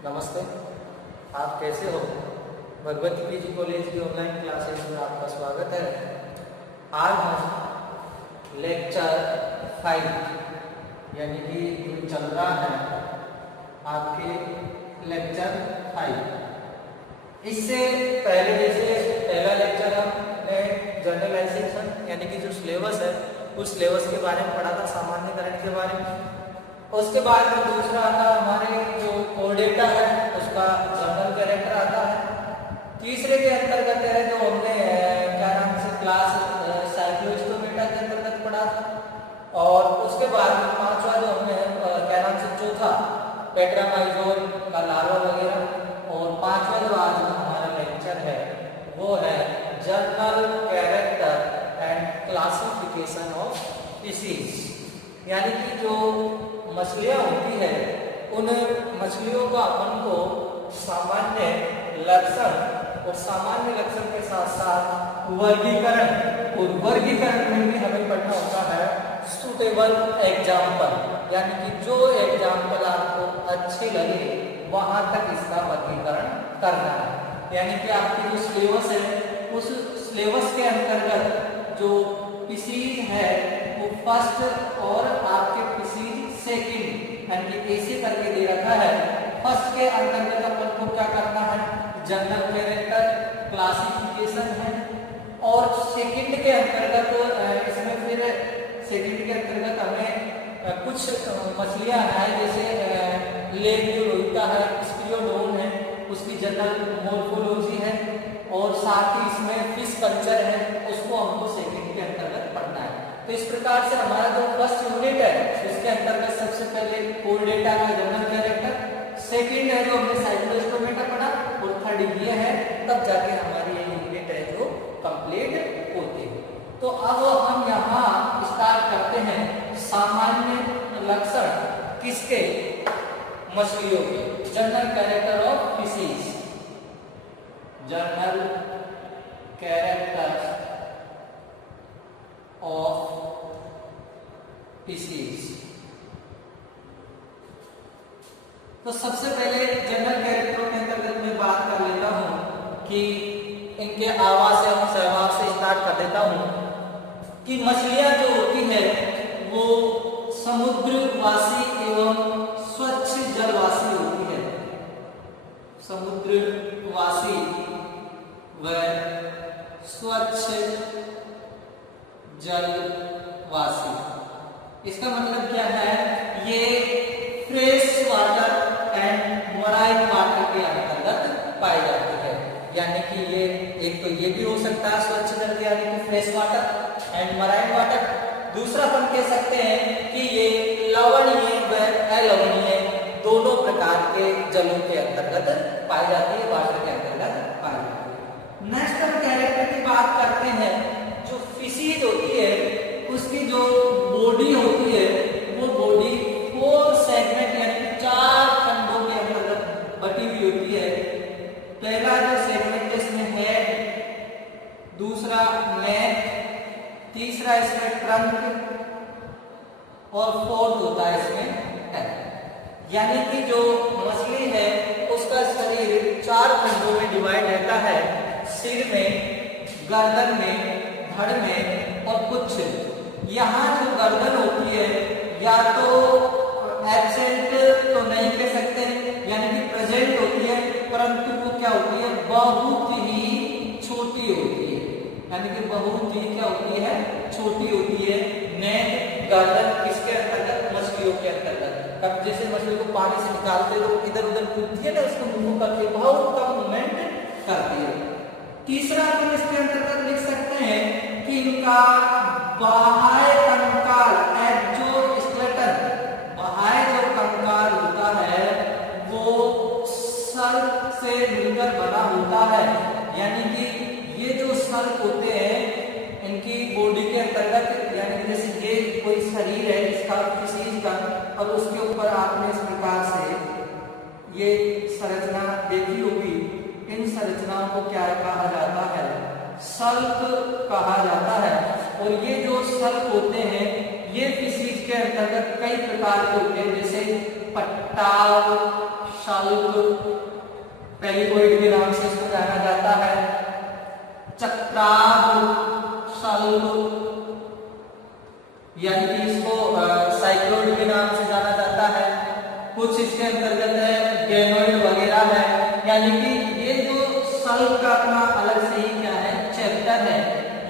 नमस्ते, आप कैसे हो? भगवती पीजी कॉलेज की ऑनलाइन क्लासेस में आपका स्वागत है। आज हम लेक्चर 5 यानी कि जो चल रहा है आपके लेक्चर 5, इससे पहले जैसे पहला लेक्चर हमने जनरलाइजेशन यानी कि जो सिलेबस है उस सिलेबस के बारे में पढ़ा था, सामान्यकरण के बारे में। उसके बाद में दूसरा आता हमारे जो कोर डेटा है उसका जनरल कैरेक्टर आता है। तीसरे के अंतर्गत है जो हमने क्या नाम से क्लास साइक्लोस्टोमेटा के अंतर्गत पढ़ा था। और उसके बाद में पांचवा जो हमने क्या नाम से चौथा पेट्रामाइजोल का लार्वा वगैरह। और पांचवा जो आज हमारा लेक्चर है वो है general character and classification of species, यानी कि जो मछलियां होती है उन मछलियों का अपन को सामान्य लक्षण और सामान्य लक्षण के साथ साथ वर्गीकरण, और वर्गीकरण में भी हमें पढ़ना होता है सूटेबल एग्जाम्पल, यानी कि जो एग्जाम्पल आपको अच्छे लगे वहां तक इसका वर्गीकरण करना है। यानी कि आपकी जो सिलेबस है उस सिलेबस के अंतर्गत जो स्पीशीज है वो फर्स्ट और आपके स्पीशीज सेकंड यानी कि ऐसे करके दे रखा है। फर्स्ट के अंतर्गत अपन को क्या करना है, जनरल कैरेक्टर क्लासिफिकेशन है। और सेकंड के अंतर्गत इसमें फिर सेकंड के अंतर्गत हमें कुछ मछलियां हैं जैसे लेग्यूलोइटा है, स्पियोडोन है, उसकी जनरल मोर्फोलॉजी है। और साथ ही इसमें फिश कल्चर है, उसको हमको सेकंड के अंतर्गत पढ़ना है। तो इस प्रकार से हमारा जो फर्स्ट यूनिट है इसके अंतर्गत सबसे पहले कोर डेटा का जनरल कैरेक्टर, सेकंड है जो हमने साइक्लोस्टोमेटा पढ़ा, और थर्ड ये है, तब जाके हमारी ये यूनिट है जो कंप्लीट होती है। तो अब हम यहाँ स्टार्ट करते हैं सामान्य लक्षण किसके, मछलियों के, general character of species, general character of species. तो सबसे पहले जनरल कैरेक्टरों के अंतर्गत मैं बात कर लेता हूं कि इनके आवास एवं स्वभाव से स्टार्ट कर देता हूं कि मछलियां जो होती है वो समुद्रवासी एवं स्वच्छ जलवासी होती है। समुद्रवासी व स्वच्छ जलवासी, इसका मतलब क्या है, ये fresh water and marine water के अंतर्गत पाई जाती है। यानी कि ये एक तो ये भी हो सकता है स्वच्छ जल यानी कि fresh water and marine water. दूसरा अपन कह सकते हैं कि ये लवणीय व अलवणीय दोनों प्रकार के जलों के अंतर्गत पाई जाती है, वाटर के अंतर्गत पाई जाती है। नेक्स्ट हम कैरेक्टर की बात करते हैं। जो फिशीज होती है उसकी जो बॉडी होती है वो बॉडी 4 सेगमेंट यानी 4 खंडों के अंतर्गत बटी हुई होती है। पहला जो सेगमेंट इसमें है, दूसरा नेक, तीसरा इसमें ट्रंक और फोर्थ होता है इसमें टैंक। यानी कि जो मछली है उसका शरीर 4 खंडों में डिवाइड रहता है, सिर में, गर्दन में, धड़ में और पुच्छ। यहाँ जो गर्दन होती है या तो एब्सेंट तो नहीं कह सकते यानी कि प्रेजेंट होती है, परंतु वो क्या होती है, बहुत ही छोटी होती है। यानी कि बहुत ही क्या होती है, छोटी होती है। नेक गर्दन किसके अंतर्गत, मछलियों के अंतर्गत। कब जैसे मछली को पानी से निकालते लोग इधर उधर कूदती है ना, उसको मुंह करके बहुत कम मूवमेंट करती है। तीसरा अपन इसके अंतर्गत लिख सकते हैं कि इनका बाह्य कंकाल एक्सोस्केलेटन, बाह्य जो कंकाल होता है वो सर्प से मिलकर बना होता है। यानी कि ये जो सर्प होते हैं इनकी बॉडी के अंतर्गत, यानी कि जैसे ये कोई शरीर है इसका किसी का, और उसके ऊपर आपने इस प्रकार से ये संरचना देखी होगी। इन संरचनाओं को क्या कहा जाता है, सल्क कहा जाता है। और ये जो सल्क होते हैं ये फिशीज के अंतर्गत कई प्रकार के होते हैं, जैसे पट्टाव, शल्क, पेलिकोइड के नाम से इसको जाना जाता है, चक्रार शल्क, यानी कि इसको साइक्लोइड के नाम से जाना जाता है। कुछ इसके अंतर्गत है गैनोइड वगैरह है, यानी कि ये जो शल्क का अपना अलग से ही क्या है चैप्टर है,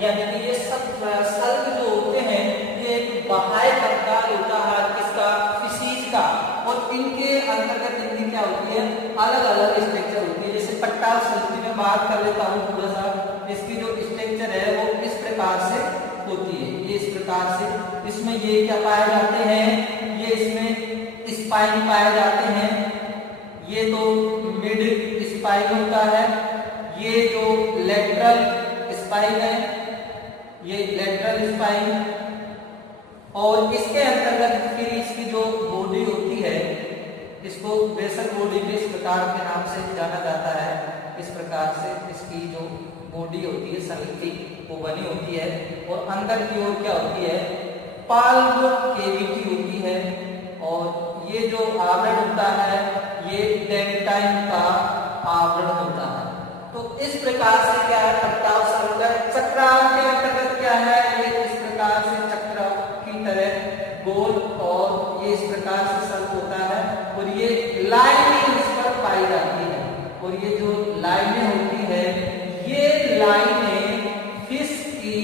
यानी कि ये सब शल्क जो होते हैं ये एक बाह्य कंकाल होता है किसका, फिशीज का, और इनके अंतर्गत इनकी क्या होती है अलग अलग स्ट्रक्चर होती है। जैसे पट्टाल शल्क की मैं बात कर लेता हूँ थोड़ा सा, इसकी जो स्ट्रक्चर है वो इस प्रकार से होती है, ये इस प्रकार से, इसमें ये क्या पाए जाते हैं, ये इसमें स्पाइन पाए जाते हैं, ये तो मिड स्पाइन होता है, ये जो लेटरल स्पाइन है ये लेटरल स्पाइन, और इसके अंतर्गत फिर इसकी जो बॉडी होती है इसको बेसल बॉडी भी इस प्रकार के नाम से जाना जाता है। इस प्रकार से इसकी जो बॉडी होती है शरीर की वो बनी होती है, और अंदर की ओर क्या होती है पाल्व केविटी होती है, और ये जो आवरण होता है ये डेंटाइन का आवरण होता है। तो इस प्रकार से क्या है पट्टाल शल्क है। चक्रार के अंतर्गत क्या है, ये इस प्रकार से चक्र की तरह गोल, और ये इस प्रकार से शल्क होता है, और ये लाइनें इस पर पाई जाती है, और ये जो लाइनें होती है ये लाइनें फिश की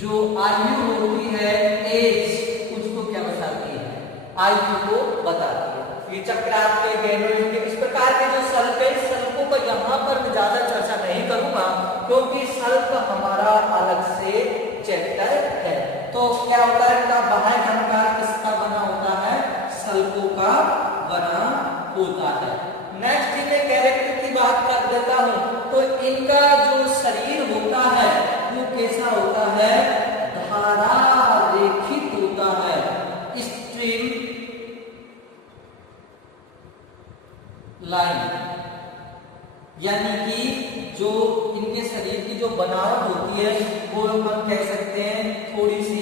जो आयु होती है एज, उसको क्या बताती है, आयु को बताती है। ये चक्रार के गैनोइड के इस प्रकार के जो शल्क है, शल्कों का यहाँ पर मैं ज्यादा चर्चा नहीं करूंगा क्योंकि शल्क हमारा अलग से चैप्टर है। तो क्या होता है इनका बाह्य कंकाल किसका बना होता है, शल्कों का बना होता है। नेक्स्ट मैं कैरेक्टर की बात कर देता हूं, तो इनका जो शरीर होता है वो कैसा होता है, धारा रेखित होता है, स्ट्रीम लाइन, यानी कि जो इनके शरीर की जो बनावट होती है वो हम कह सकते हैं थोड़ी सी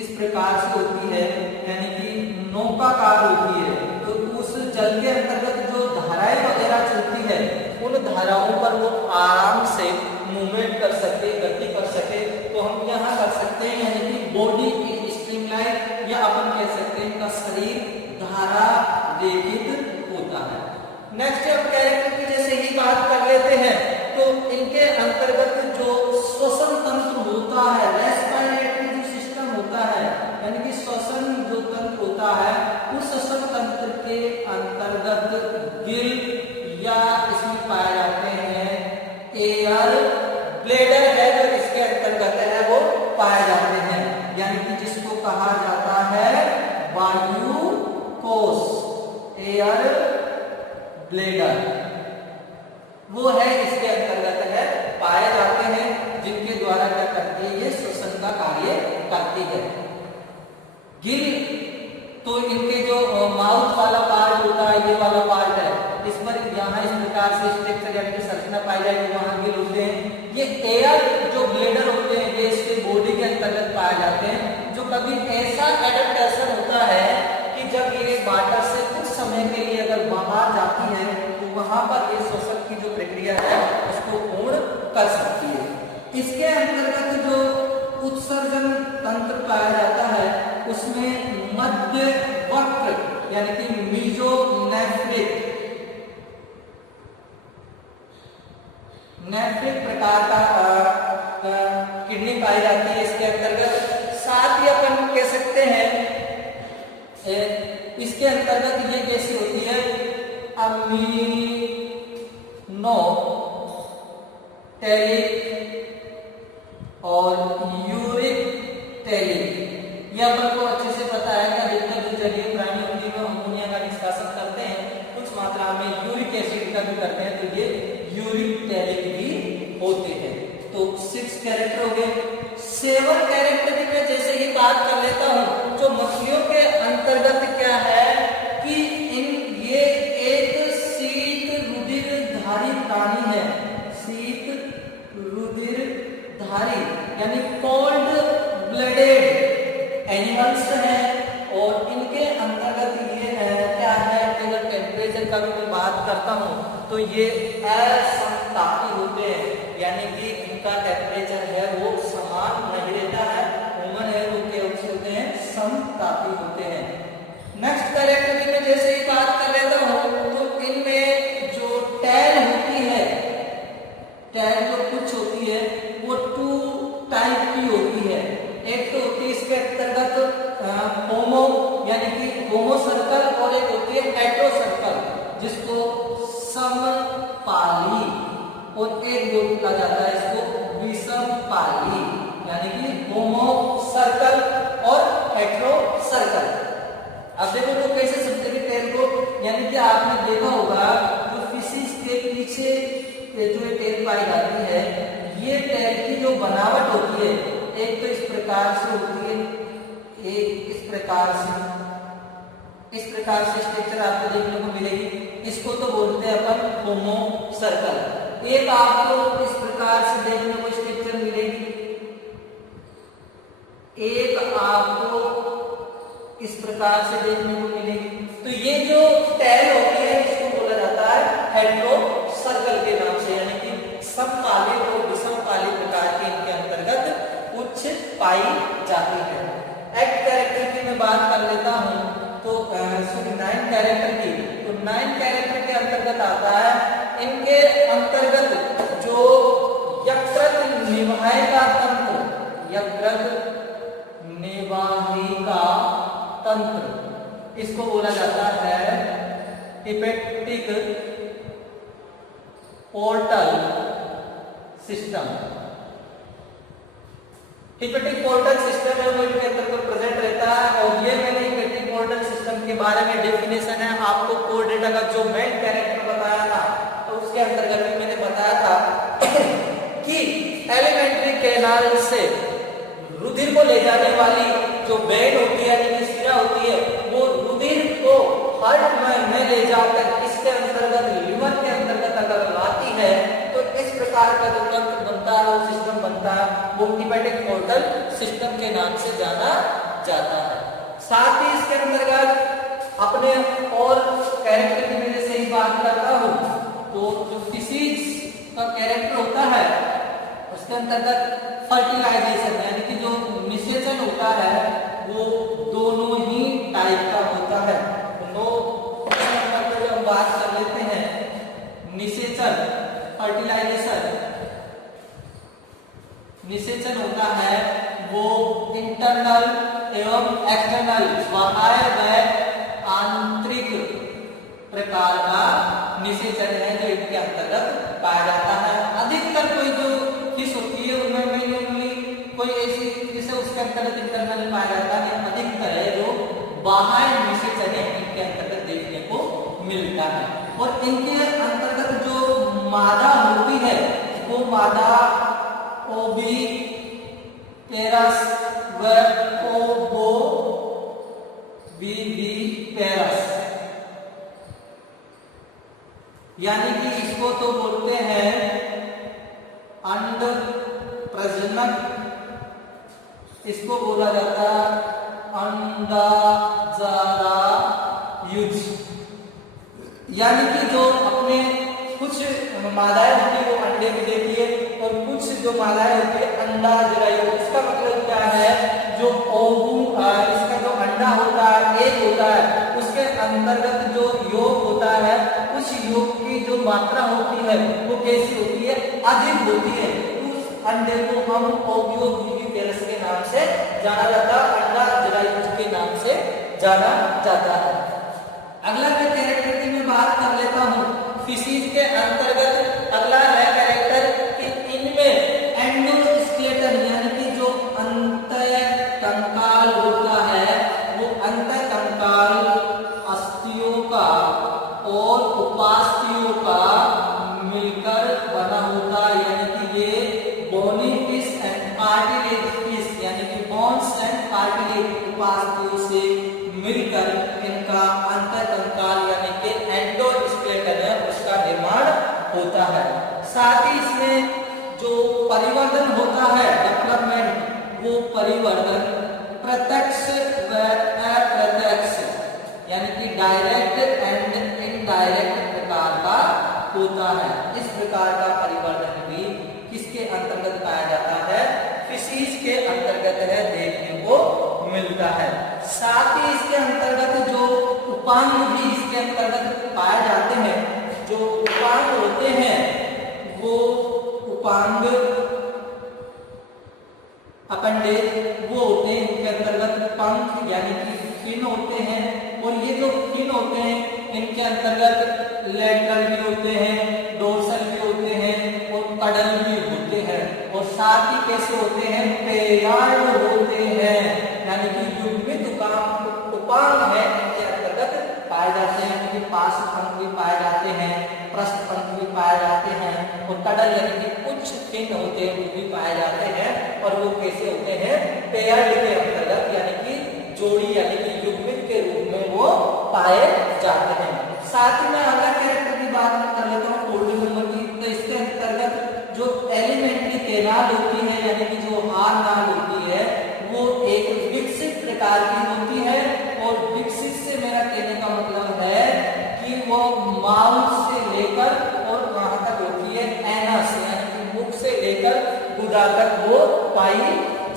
इस प्रकार से होती है, यानी कि नौकाकार होती है। तो उस जल के अंतर्गत जो धाराएं वगैरह चलती है उन धाराओं पर वो आराम से मूवमेंट कर सके, गति कर सके, तो हम यहाँ कर सकते हैं, यानी कि बॉडी की स्ट्रीमलाइन, या अपन कह सकते हैं इनका शरीर धारा रेखित होता है। नेक्स्ट अब कैरेक्टर की जैसे ही बात कर लेते हैं, तो इनके अंतर्गत जो श्वसन तंत्र होता है, रेस्पिरेटरी जो सिस्टम होता है, यानी कि श्वसन जो तंत्र होता है उस श्वसन तंत्र के अंतर्गत गिल या इसमें पाए जाते हैं एयर ब्लेडर है जो इसके अंतर्गत है वो पाए जाते हैं, यानी कि जिसको कहा जाता है वायु कोश, एयर ब्लेडर वो है इसके अंतर्गत है पाए जाते हैं, जिनके द्वारा क्या करती है ये श्वसन का कार्य करती है। गिल तो इनके जो माउथ वाला पार्ट होता है, ये वाला पार्ट है, इस पर यहाँ इस प्रकार से स्ट्रक्चर यानी कि संरचना पाई जाएगी, वहां गिल होते हैं। ये एयर जो ब्लेडर होते हैं ये इसके बॉडी के अंतर्गत पाए जाते हैं। जो कभी ऐसा एडेप्टेशन होता है कि जब ये वाटर से कुछ समय के लिए अगर बाहर जाती है तो वहां पर ये श्वसन की जो प्रक्रिया है उसको पूर्ण कर सकती है। इसके अंतर्गत जो उत्सर्जन तंत्र पाया जाता है उसमें मध्य वक्र यानी कि मीजोनेफ्रिक प्रकार का किडनी पाई जाती है इसके अंतर्गत। साथ ही अपन कह सकते हैं इसके अंतर्गत ये कैसी होती है अमीनोटेरिक और यूरिक टेरिक। ये अपन को अच्छे से पता है कि अधिकतर जो जलीय प्राणी होती है वो अमोनिया का निष्कासन करते हैं, कुछ मात्रा में यूरिक एसिड का भी करते हैं, तो ये यूरिक टेरिक भी होते हैं। तो 6 कैरेक्टर हो गए। 7 कैरेक्टर की मैं जैसे ही बात कर लेता हूं, जो मछलियों के अंतर्गत क्या है कि ये एक शीत रुधिरधारी प्राणी है, शीत रुधिरधारी यानी कोल्ड ब्लडेड एनिमल्स हैं, और इनके अंतर्गत ये क्या है, अगर टेम्परेचर का भी मैं बात करता हूँ तो ये असमतापी होते हैं, यानी कि इनका टेम्परेचर है वो समान नहीं रहता है। ह्यूमन है वो क्या होते हैं, समतापी होते हैं। नेक्स्ट कैरेक्टर की मैं जैसे ही बात कर लेता हूँ तो इनमें जो टेल होती है, टेल जो कुछ होती है वो 2 टाइप की होती है। एक तो होती है इसके अंतर्गत होमो यानी कि होमो सर्कल, और एक होती है हेटेरो सर्कल जिसको समपाली, और एक बोला जाता है इसको विषमपाली, यानी कि होमो सर्कल और हेटेरो सर्कल। अब देखो तो कैसे समझेंगे टेल को, यानी कि आपने देखा होगा जो फिशिस के पीछे जो टेल पाई जाती है, ये टेल की जो बनावट होती है एक तो इस प्रकार से होती है, एक इस प्रकार से स्ट्रक्चर आपको देखने को मिलेगी। इसको तो बोलते हैं अपन होमो सर्कल। एक आपको इस प्रकार से देखने को स्ट्रक्चर मिलेगी, एक आपको इस प्रकार से देखने को मिलेगी। तो ये जो टेल होती है इसको बोला जाता है हेटेरो सर्कल के नाम से, यानी कि समपाली और विषमपाली प्रकार के इनके अंतर्गत उच्च पाई जाती है। 8 कैरेक्टर की मैं बात कर लेता हूं तो 9 कैरेक्टर की, तो 9 कैरेक्टर के अंतर्गत आता है इनके अंतर्गत जो यकृत निवाहिका तंत्र, यकृत निवाहिका तंत्र, इसको बोला जाता है hepatic portal system. Hepatic portal system है वो इनके अंतर्गत प्रेजेंट रहता है, और ये मैंने हिपेटिक पोर्टल सिस्टम के बारे में डेफिनेशन है आपको कोर डेटा का जो मेन कैरेक्टर बताया था तो उसके अंतर्गत भी मैंने बताया था कि एलिमेंट्री कैनाल से रुधिर को ले जाने वाली जो बेड होती है यानी कि शिरा होती है, वो रुधिर को हार्ट में ले जाकर इसके अंतर्गत लिवर के अंतर्गत अगर लाती है तो इस प्रकार का जो तंत्र बनता है, वो सिस्टम बनता है, वो हिपेटिक पोर्टल सिस्टम के नाम से जाना जाता है। साथ ही इसके अंतर्गत अपने और कैरेक्टर की वजह से ही बात करता हूँ तो जो फिशिस का कैरेक्टर होता है उसके अंतर्गत फर्टिलाइजेशन यानी कि जो निषेचन होता है वो दोनों ही टाइप का होता है। जब हम बात कर लेते हैं निषेचन, फर्टिलाइजेशन, निषेचन होता है वो इंटरनल एवं एक्सटर्नल, बाह्य व आंतरिक प्रकार का निषेचन है जो इनके अंतर्गत पाया जाता है। अधिकतर कोई जो फिश होती है उनमें कोई ऐसी जिसे उसके अंतर्गत इंटरनल पाया जाता है, अधिकतर है जो बाह्य निषेचन है इनके अंतर्गत देखने को मिलता है। और इनके अंतर्गत जो मादा होती है वो मादा ओबी पेरस व ओबो बीबी पेरस, यानी कि इसको तो बोलते हैं अंड प्रजनक, इसको बोला जाता है अंडाजारा युज, यानी कि जो अपने कुछ मादाएं होती है वो अंडे भी देती है और कुछ जो मादाएं होती है अंडा जरायु। इसका मतलब क्या है, जो ओवू इसका जो अंडा होता है, एग होता है, उसके अंतर्गत जो योग होता है, उस योग की जो मात्रा होती है वो कैसी होती है, अधिक होती है। उस अंडे को हम ओवियो बीबीपेरस के नाम से जाना जाता है, अंडा जरायु के नाम से जाना जाता है। अगला मैं कैरेक्टर की मैं बात कर लेता हूँ फिशिस के अंतर्गत। अगला है कैरेक्टर कि इनमें एंडोस्केलेटन यानी कि जो अंतःकंकाल होता है वो अंतःकंकाल अस्थियों का और उपास्थियों का मिलकर बना होता है, यानी कि ये bony fish and cartilage fish यानी कि बोन्स एंड कार्टिलेज उपास्थियों से मिलकर इनका अंतःकंकाल यानी कि एंडोस्केलेटन है उसका निर्माण होता है। साथ ही इसमें जो परिवर्तन होता है डेवलपमेंट, वो परिवर्तन प्रत्यक्ष व अप्रत्यक्ष यानी कि डायरेक्ट एंड इनडायरेक्ट इनडायरेक्ट प्रकार का होता है। इस प्रकार का परिवर्धन भी किसके अंतर्गत पाया जाता है? फिशीज के अंतर्गत है, देखने को मिलता है। साथ ही इसके अंतर्गत जो उपांग भी इसके अंतर्गत पाए जाते हैं। जो उपांग होते हैं वो उपांग अपेंडेज वो होते हैं, इनके अंतर्गत पंख यानी कि फिन होते हैं, और ये जो फिन होते हैं इनके अंतर्गत लेटरल भी होते हैं, डोर्सल भी होते हैं और कडल भी होते हैं। और साथ ही कैसे होते हैं? पेयार्ड होते हैं, यानी कि युग्मित उपांग है इनके अंतर्गत पाए जाते हैं। क्योंकि पार्श्व पंख भी पाए जाते हैं, पृष्ठ पंख भी पाए जाते हैं, और कडल यानी कि कुछ फिन होते हैं वो भी पाए जाते हैं। और वो कैसे होते हैं? पेयर्ड के अंतर्गत, यानी कि जोड़ी यानी कि युग्मित के रूप में वो पाए जाते हैं। साथ ही मैं अगला कैरेक्टर की बात कर लेता हूँ फोल्डिंग नंबर की। तो इसके अंतर्गत जो एलिमेंट्री केनाल होती है, यानी कि जो हार नाल होती है, वो एक विकसित प्रकार की होती है। और विकसित से मेरा कहने का मतलब है कि वो माउथ से लेकर और वहां तक होती है एनस, यानी कि मुख से लेकर गुदा तक वो पाई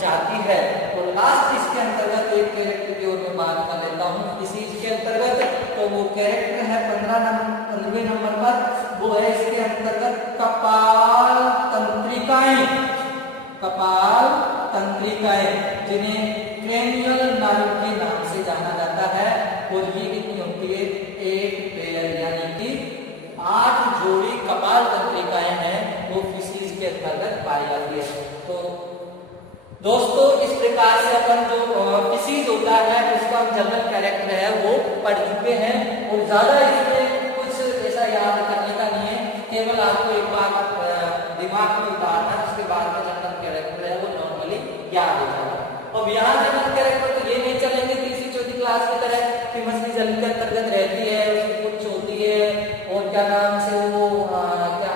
जाती है। तो लास्ट इसके अंतर्गत एक कैरेक्टर की ओर मैं बात कर लेता हूँ इसी इसके अंतर्गत। तो वो कैरेक्टर है 15वें नंबर पर, वो है इसके अंतर्गत कपाल तंत्रिकाएं। कपाल तंत्रिकाएं जिन्हें क्रेनियल नार्व के नाम से जाना जाता है। और ये कितनी होती है? 8 पेयर, यानी कि 8 जोड़ी कपाल तंत्रिकाएं हैं वो फिशीज के अंतर्गत पाई जाती है। तो दोस्तों इस प्रकार से अपन जो फिशीज होता है उसका जनरल कैरेक्टर है वो पढ़ चुके हैं। और ज्यादा इसमें कुछ ऐसा याद करने का नहीं है, केवल आपको एक बार दिमाग में उतारना, उसके बाद में जनरल कैरेक्टर है वो नॉर्मली याद हो जाएगा। अब यहाँ जनरल कैरेक्टर तो ये नहीं चलेंगे तीसरी चौथी क्लास की तरह कि मछली जल के अंतर्गत रहती है, उसकी कुछ होती है और क्या नाम से वो क्या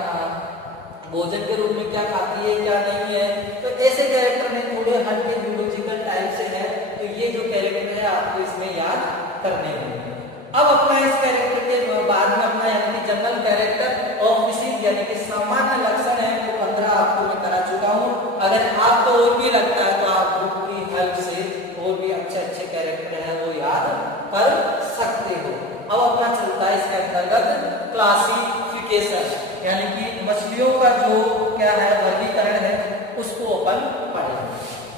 भोजन के रूप में क्या खाती है क्या नहीं है। तो ऐसे कैरेक्टर में थोड़े हल्के जूलॉजिकल टाइप से है, तो ये जो कैरेक्टर है आपको इसमें याद करने होंगे। अब अपना इस कैरेक्टर के बाद में अपना यानी कि जनरल कैरेक्टर और फिशीज यानी कि सामान्य लक्षण है वो 15 आपको मैं करा चुका हूँ। अगर आपको और भी लगता है तो आप बुक की हेल्प से और भी अच्छे अच्छे कैरेक्टर है वो याद कर सकते हो। अब अपना चलता है इसके अंतर्गत क्लासिफिकेशन, यानी कि मछलियों का जो क्या है वर्गीकरण है उसको अपन पढ़ेंगे।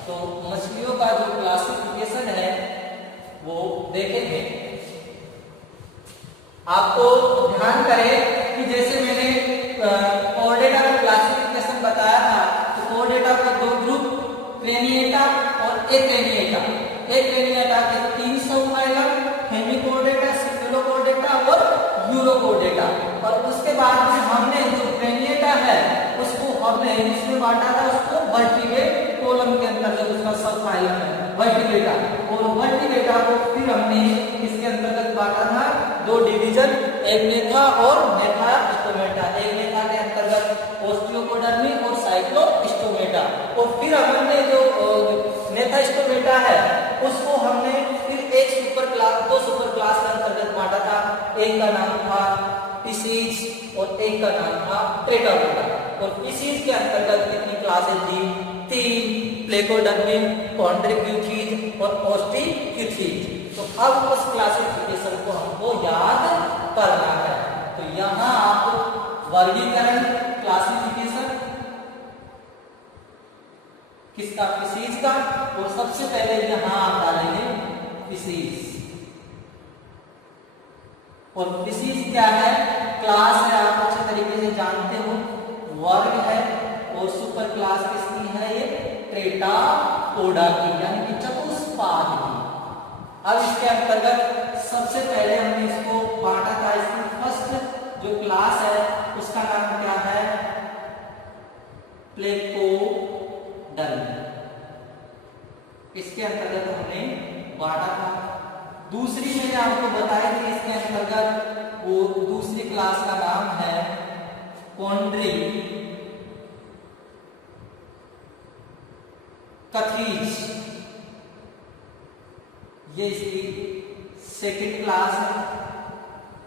तो मछलियों का जो क्लासिफिकेशन है वो देखेंगे। आपको ध्यान करें कि जैसे मैंने कोर्डेटा का क्लासिफिकेशन बताया था, तो कोर्डेटा का 2 ग्रुप क्रेनिएटा और एक्रेनिएटा। एक्रेनिएटा के 3 समूह आएगा, हेमिकोर्डेटा, सिफेलोकोर्डेटा और यूरोकोर्डेटा। और उसके बाद में हमने जो क्रेनिएटा है उसको हमने इसमें बांटा था, उसको वर्टिब्रेट कॉलम के अंतर्गत उसका सब फाइलम है वर्टिब्रेटा। और वर्टिब्रेटा को फिर हमने इसके अंतर्गत बांटा था 2 डिवीजन, एग्नेथा और मेथास्टोमेटा। एग्नेथा के अंतर्गत ओस्टियोपोडर्मी और साइक्लोस्टोमेटा। और फिर हमने जो मेथास्टोमेटा है उसको हमने फिर एक सुपर क्लास 2 सुपर क्लास के अंतर्गत बांटा था। एक का नाम था फिशीज और एक का नाम था ट्रेटापोडा। और फिशीज के अंतर्गत कितनी क्लासेस थी? 3, प्लेकोडर्मी, कॉन्ड्रिक्यूथीज और ओस्टिक्यूथीज। तो अब उस क्लासिफिकेशन को हमको याद करना है। तो यहाँ आप वर्गीकरण क्लासिफिकेशन किसका? फिशीज का। और सबसे पहले यहाँ आप डालेंगे फिशीज। और फिशीज क्या है? क्लास है, आप अच्छे तरीके से जानते हो, वर्ग है। और सुपर क्लास किसकी है? ये ट्रेटापोडा की, यानी कि चतुष्पाद की। अब इसके अंतर्गत सबसे पहले हमने इसको बांटा था, इसकी फर्स्ट जो क्लास है उसका नाम क्या है? प्लेकोडर्मी। इसके अंतर्गत हमने बांटा था। दूसरी मैंने आपको बताई थी, इसके अंतर्गत वो दूसरी क्लास का नाम है कॉन्ड्रिक्यूथीज। ये इसकी सेकंड क्लास है।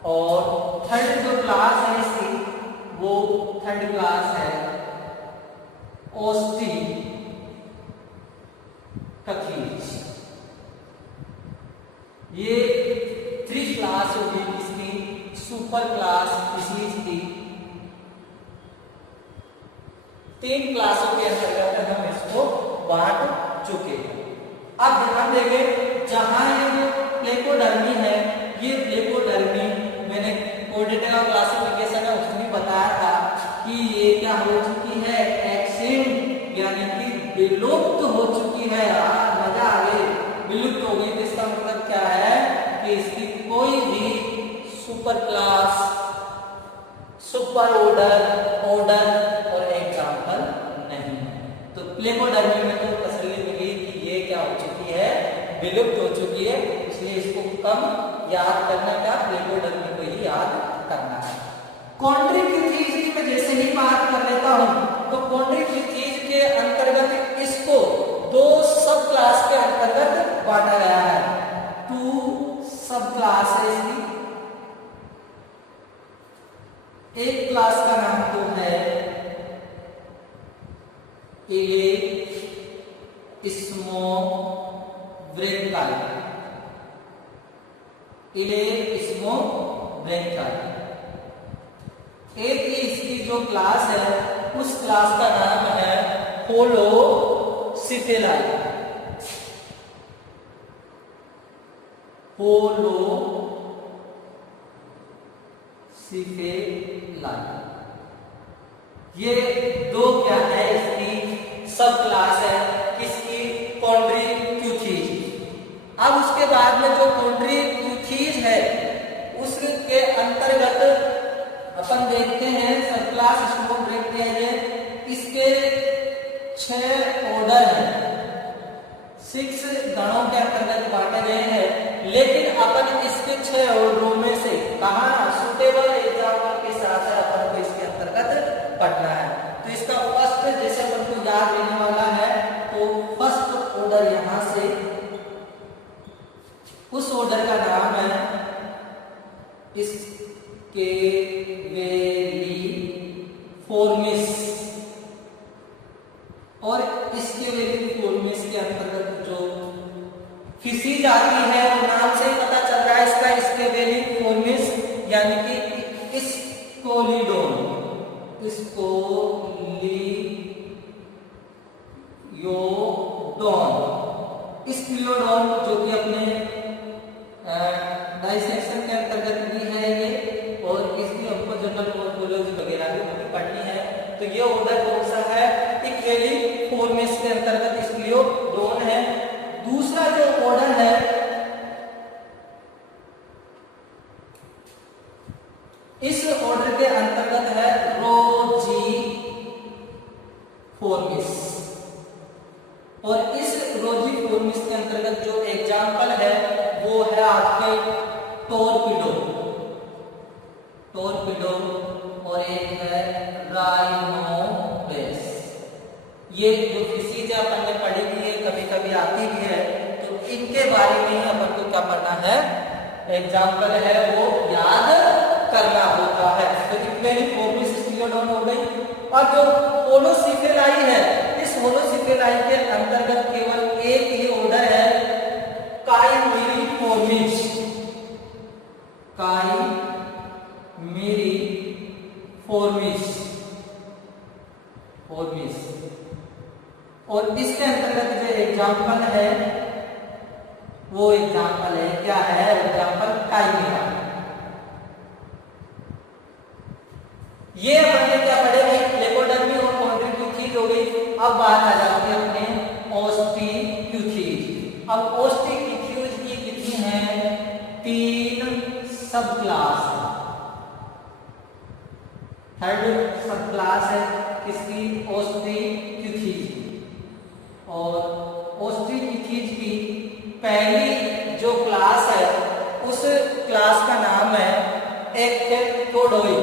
और थर्ड जो क्लास है इसकी वो थर्ड क्लास है ओस्टिकथीज। ये थ्री क्लास होगी इसकी सुपर क्लास डिसीज की। तीन क्लासों के अंतर्गत हम इसको बांट चुके हैं। अब ध्यान देंगे जहां ये प्लेकोडर्मी है, ये प्लेकोडर्मी मैंने कोर्डेटा क्लासिफिकेशन है उसमें बताया था कि ये क्या हो चुकी है, एक्सटिंक्ट यानी कि विलुप्त हो चुकी है। मजा आ गई, विलुप्त हो गई। तो इसका मतलब क्या है कि इसकी कोई भी super class, super order, order और एग्जाम्पल नहीं है। तो प्लेकोडर्मी में तो तसल्ली मिली कि ये क्या हो चुकी है, विलुप्त हो चुकी है, इसलिए इसको कम याद करना, क्या प्लेकोडर्मी को ही याद करना है। कॉन्ड्रिक्यूथीज की मैं जैसे ही बात कर लेता हूं तो कॉन्ड्रिक्यूथीज के अंतर्गत इसको दो सब क्लास के अंतर्गत बांटा गया है। टू सब क्लासेस की, एक क्लास का नाम तो है इलेस्मोब्रेंकाई, इलेस्मोब्रेंकाई। एक इसकी जो क्लास है उस क्लास का नाम है होलोसिफेलाई, होलोसिफेलाई। ये दो क्या है, इसकी सब क्लास है किसकी, कॉन्ड्रिक्यूथीज। अब उसके बाद में जो कॉन्ड्रिक्यूथीज है उसके अंतर्गत अपन देखते हैं सब क्लास, इसको देखते हैं। इसके 6 ऑर्डर हैं, 6 गणों के अंतर्गत बांटे गए हैं। लेकिन अपन इसके 6 ऑर्डरों में से कहा सुटेबल एग्जाम्पल के साथ अपन को इसके अंतर्गत पढ़ना है। तो इसका फर्स्ट जैसे अपन को याद रहने वाला है, तो फर्स्ट ऑर्डर यहां से, उस ऑर्डर का नाम है स्केवेलिफॉर्मिस। और स्केवेलिफॉर्मिस के अंतर्गत जो फिशीज आती है वो नाम से ही पता चल रहा है इसका, स्केवेलिफॉर्मिस यानी कि स्कोलिडोन, स्क्लियोडोन जो कि अपने डाइसेक्शन के अंतर्गत भी है ये, और इसकी हमको जनरल मॉर्फोलॉजी वगैरह भी पढ़नी है। तो ये ऑर्डर कौन सा है, इक्वेलिफॉर्मिस के अंतर्गत स्क्लियोडोन है। दूसरा जो ऑर्डर है इस ऑर्डर के अंतर्गत है रोजीफॉर्मिस, और इस रोजीफॉर्मिस के अंतर्गत जो एग्जाम्पल है वो है आपके टोरपीडो, और एक है राइनोपेस। ये जो फिशीज अपन ने पढ़ी हुई है, कभी कभी आती भी है, तो इनके बारे में अपन को क्या पढ़ना है, एग्जाम्पल है वो याद करना होता है। तो इक्वेलिफॉर्मिस स्क्लियोडोन हो गई। और जो होलोसिफेलाई है, इस होलोसिफेलाई के अंतर्गत केवल एक ही ऑर्डर है, काइमेरिफॉर्मिस, और इसके अंतर्गत जो एग्जाम्पल है वो एग्जाम्पल है, क्या है एग्जाम्पल, काइमेरा। ये अपने क्या पढ़े, प्लेकोडर्मी और कॉन्ड्रिक्यूथीज हो गई। अब बात आ जाती है अपने ओस्टिक्यूथीज। अब ओस्टिक्यूथीज की कितनी है, 3 सब क्लास। थर्ड सब क्लास है किसकी, ओस्टिक्यूथीज। और ओस्टिक्यूथीज की पहली जो क्लास है उस क्लास का नाम है एक्केंथोडोई,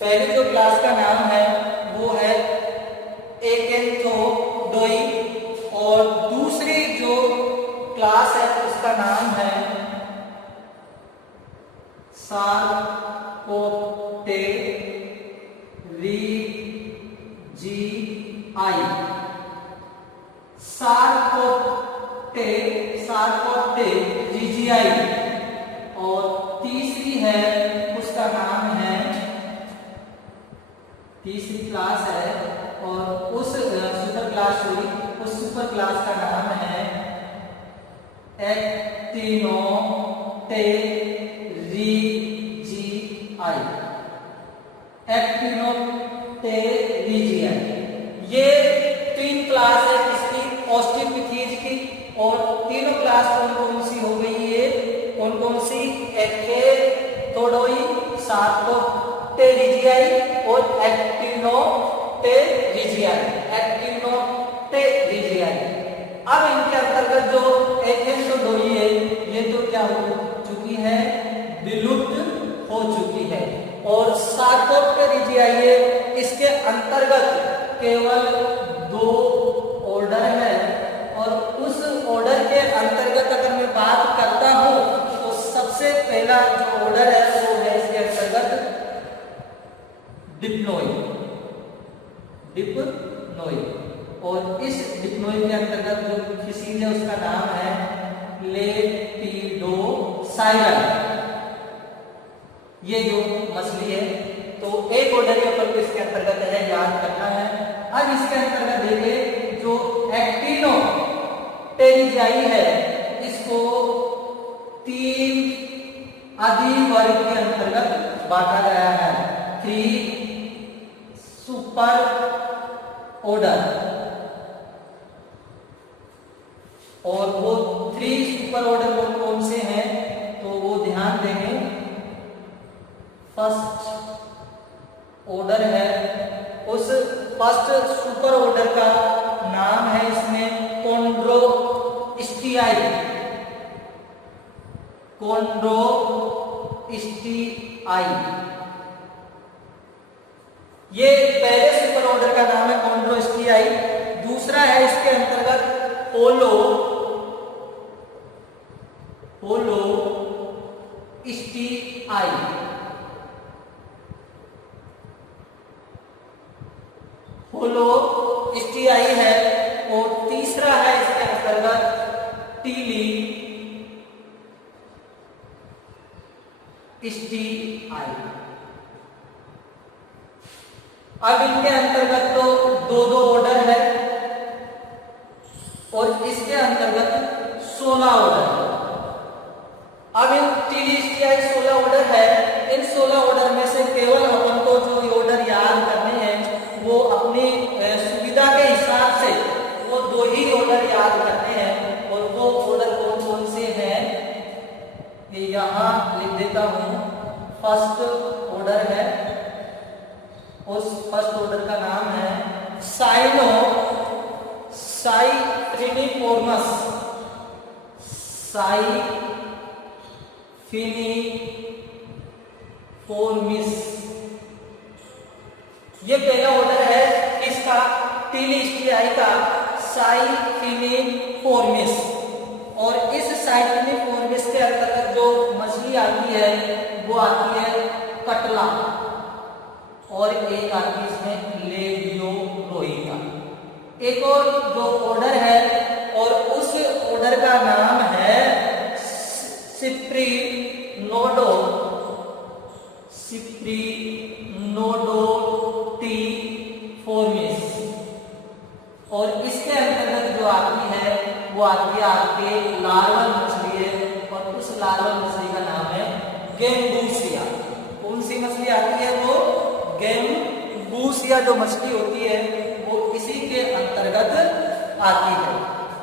पहली जो क्लास का नाम है वो है इसका नाम है सार्कोप्टेरिजिआई। सार्कोप्टेरिजिआई। और तीसरी है, उसका नाम है, तीसरी क्लास है और उस सुपर क्लास हुई, उस सुपर क्लास का नाम है एक्टिनोप्टेरिजिआई। एक्टिनोप्टेरिजिआई। ये तीन क्लास है इसकी ऑस्टियोपिथीज की। और तीनों क्लास कौन कौन सी हो गई है, कौन कौन सी? एक्टिनोडोई, सार्कोप्टेरिजिआई और एक्टिनोप्टेरिजिआई। एक्टिनोप्टेरिजिआई। अब इनके अंतर्गत जो एक्टिनोडोई है ये तो क्या हो चुकी है, विलुप्त हो चुकी है। और सार्कोप्टेरिजिआई है, इसके अंतर्गत केवल 2 ऑर्डर है। और उस ऑर्डर के अंतर्गत अगर मैं बात करता हूं तो सबसे पहला जो ऑर्डर है वो है इसके अंतर्गत डिप्लोई। डिप्लोई। और इस डिप्लोई के अंतर्गत जो फिशीज है उसका नाम है लेपिडोसाइरल। ये जो मछली है तो एक ऑर्डर के ऊपर इसके अंतर्गत है, याद करना है। अब इसके अंतर्गत देखिए जो एक्टिनोप्टेरिजिआई है इसको 3 अधिवर्ग के अंतर्गत बांटा गया है। 3 सुपर ऑर्डर। और वो 3 सुपर ऑर्डर कौन से हैं तो वो ध्यान देंगे। फर्स्ट ऑर्डर है, उस फर्स्ट सुपर ऑर्डर का नाम है इसमें कॉन्ड्रोस्टियाई। कॉन्ड्रोस्टियाई। ये पहले सुपर ऑर्डर का नाम है कॉन्ड्रोस्टियाई। दूसरा है इसके अंतर्गत होलोस्टियाई। होलोस्टियाई है। और तीसरा है इसके अंतर्गत टीलीस्टियाई। अब इनके अंतर्गत तो 2 ऑर्डर है और इसके अंतर्गत 16 ऑर्डर। अब इन टीलीस्टियाई 16 ऑर्डर है। इन 16 ऑर्डर में से केवल अपन को जो ऑर्डर याद करने हैं वो अपनी सुविधा के हिसाब से वो 2 ही ऑर्डर याद करने हैं। और वो ऑर्डर कौन कौन से हैं ये यहां लिख देता हूं। फर्स्ट ऑर्डर है, उस फर्स्ट ऑर्डर का नाम है साइप्रिनिफॉर्मस। साइप्रिनिफॉर्मिस। ये पहला ऑर्डर है इसका टीलीस्टियाई का, साइप्रिनिफॉर्मिस। और इस साइप्रिनिफॉर्मिस के अंतर्गत जो मछली आती है वो आती है कटला। और एक आती है इसमें लेबियोरोहिका। एक और जो ऑर्डर है और उस ऑर्डर का नाम है सिप्रिनोडोटिफॉर्मिस। और इसके अंतर्गत जो आती है वो आती है आपके लार्वल मछली है। और उस लार्वल मछली का नाम है गेम्बूसिया। कौन सी मछली आती है वो? गेम्बूसिया जो मछली होती है वो इसी के अंतर्गत आती है।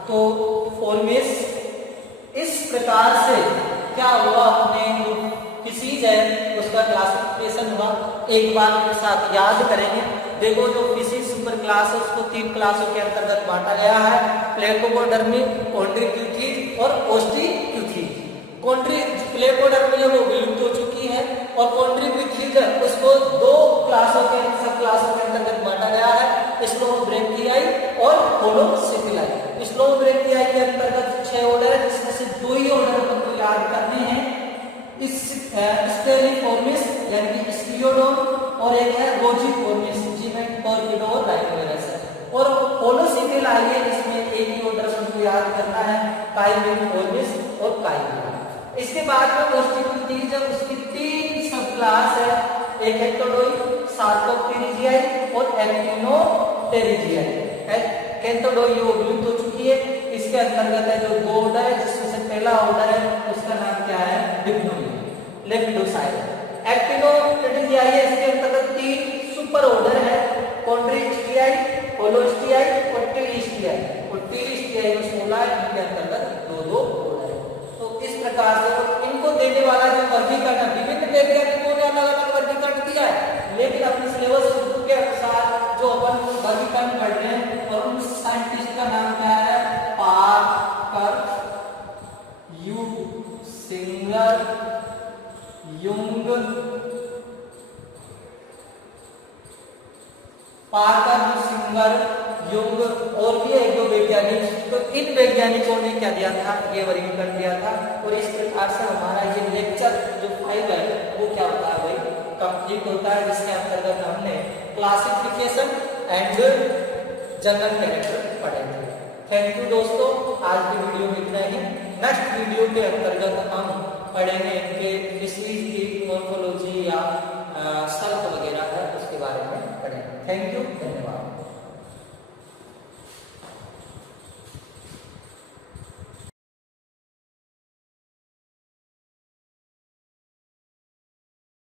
तो फॉर्मिस इस प्रकार से क्या हुआ, अपने जो फिशीज है उसका क्लासिफिकेशन हुआ। एक बार के साथ याद करेंगे। देखो जो फिशीज सुपर क्लास है उसको 3 क्लासों के अंतर्गत बांटा गया है, प्लेकोडर्मी, कॉन्ड्रिक्यूथीज और ओस्टिक्यूथीज। प्लेकोडर्मी है वो विलुप्त हो चुकी है और कॉन्ड्रिक्यूथीज है उसको 2 क्लासों के सब क्लासों के अंतर्गत बांटा गया है, स्लोब्रेंकियाई और होलोसिफिलाई। स्लोब्रेंकियाई के अंतर्गत 6 ऑर्डर है जिसमें से 2 ही स्टेलिफॉर्मिस यानी कि स्कियोडोन, और एक है रोजिफॉर्मिस जीमेंट टॉर्पिडो और राइनोवेरस है। और होलोसिकल आइए इसमें एक ही ऑर्डर हमको याद करना है, काइमेनोफॉर्मिस और काइमेना। इसके बाद में ओस्टियोपीटी जब उसकी 3 सब क्लास है, एक हेक्टोडोई, सार्कोप्टेरिजियाई और एक्टिनोप्टेरिजियाई है। कैंटोडोई ओब्लिक हो चुकी है, इसके अंतर्गत है जो 2 ऑर्डर है, जिसमें से पहला ऑर्डर है उसका नाम क्या है, डिप्लोमी लेपिडोसाइड। एक्टिनोप्टेरिजियाई है, इसके अंतर्गत 3 सुपर ऑर्डर है, कॉन्ड्रिस्टियाई, होलोस्टियाई और टेलिस्टियाई। और टेलिस्टियाई में 16 है, इनके अंतर्गत 2-2 ऑर्डर है। तो इस प्रकार से इनको देने वाला जो वर्गीकरण विभिन्न वैज्ञानिकों ने अलग-अलग वर्गीकरण दिया है, लेकिन अपने सिलेबस के अनुसार जो अपन वर्गीकरण पढ़ रहे हैं, और उन साइंटिस्ट का नाम क्या है, पार्कर, यू Singer, Young, Parker, Singer, Young और भी एक दो वैज्ञानिक। तो इन वैज्ञानिकों ने क्या दिया था, ये वर्गीकरण दिया था। और इस प्रकार से हमारा ये लेक्चर जो 5 है वो क्या होता है भाई, कंप्लीट होता है, जिसके अंतर्गत हमने क्लासिफिकेशन एंड जनरल कैरेक्टर पढ़े थे। थैंक यू दोस्तों, आज की वीडियो में इतना ही। नेक्स्ट वीडियो के अंतर्गत हम पढ़ेंगे इनके डिसीज की मॉर्फोलॉजी या सल्फ वगैरह है, उसके बारे में पढ़ेंगे। Thank you.